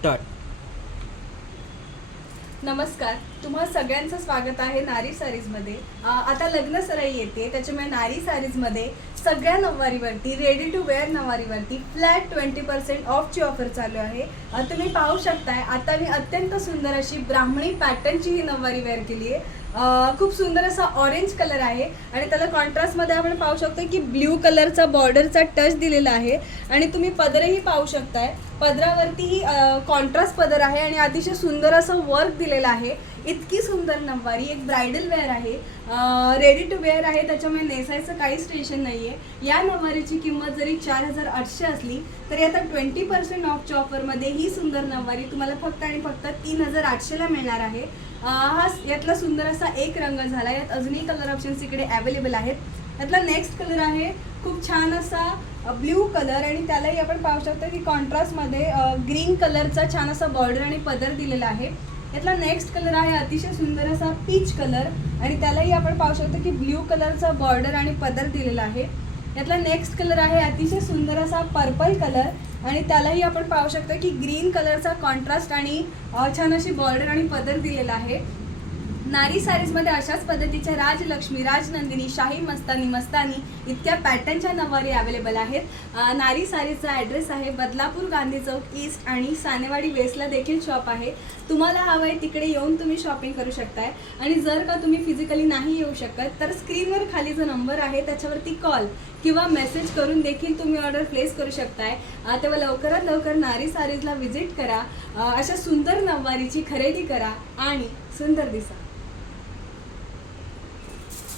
Start नमस्कार तुम्हा सगळ्यांचं स्वागत आहे नारी सारीजमध्ये. आता लग्न सराई येते त्याच्यामुळे नारी सारीजमध्ये सगळ्या नऊवारीवरती रेडी टू वेअर नऊवारीवरती फ्लॅट ट्वेंटी पर्सेंट ऑफची ऑफर चालू आहे. तुम्ही पाहू शकताय आता मी अत्यंत सुंदर अशी ब्राह्मणी पॅटर्नची ही नऊवारी वेअर केली आहे खूप सुंदर असा ऑरेंज कलर आहे. आणि त्याला कॉन्ट्रास्टमध्ये आपण पाहू शकतो की ब्ल्यू कलरचा बॉर्डरचा टच दिलेला आहे. आणि तुम्ही पदरही पाहू शकताय. पदरावरतीही कॉन्ट्रास्ट पदर आहे आणि अतिशय सुंदर असं वर्क दिलेलं आहे. इतकी सुंदर नऊवारी एक ब्रायडल वेअर आहे. रेडी टू वेअर आहे. त्याच्यामुळे नेसायचं काहीच टेन्शन नाही आहे या नऊवारीची किंमत जरी चार हजार आठशे असली तरी आता ट्वेंटी पर्सेंट ऑफच्या ऑफरमध्ये ही सुंदर नऊवारी तुम्हाला फक्त आणि फक्त तीन हजार आठशेला मिळणार आहे. हा यातला सुंदर असा एक रंग झाला. यात अजूनही कलर ऑप्शन्स इकडे अवेलेबल आहेत. त्यातला नेक्स्ट कलर आहे खूप छान असा ब्ल्यू कलर आणि त्यालाही आपण पाहू शकतो की कॉन्ट्रास्टमध्ये ग्रीन कलरचा छान असा बॉर्डर आणि पदर दिलेला आहे. यातला नेक्स्ट कलर आहे अतिशय सुंदर असा पीच कलर आणि त्यालाही आपण पाहू शकतो की ब्ल्यू कलरचा बॉर्डर आणि पदर दिलेला आहे. यातला नेक्स्ट कलर आहे अतिशय सुंदर असा पर्पल कलर आणि त्यालाही आपण पाहू शकतो की ग्रीन कलरचा कॉन्ट्रास्ट आणि छान अशी बॉर्डर आणि पदर दिलेला आहे. नारी सारीजमध्ये अशाच पद्धतीच्या राजलक्ष्मी राजनंदिनी शाही मस्तानी मस्तानी इतक्या पॅटर्नच्या नववारी अवेलेबल आहेत. नारी सारीजचा ॲड्रेस आहे बदलापूर गांधी चौक ईस्ट आणि सानेवाडी वेस्टला देखील शॉप आहे. तुम्हाला हवं आहे तिकडे येऊन तुम्ही शॉपिंग करू शकताय. आणि जर का तुम्ही फिजिकली नाही येऊ शकत तर स्क्रीनवर खाली जो नंबर आहे त्याच्यावरती कॉल किंवा मेसेज करून देखील तुम्ही ऑर्डर प्लेस करू शकताय. तेव्हा लवकरात लवकर नारी सारीजला व्हिजिट करा. अशा सुंदर नऊवारीची खरेदी करा आणि सुंदर दिसा.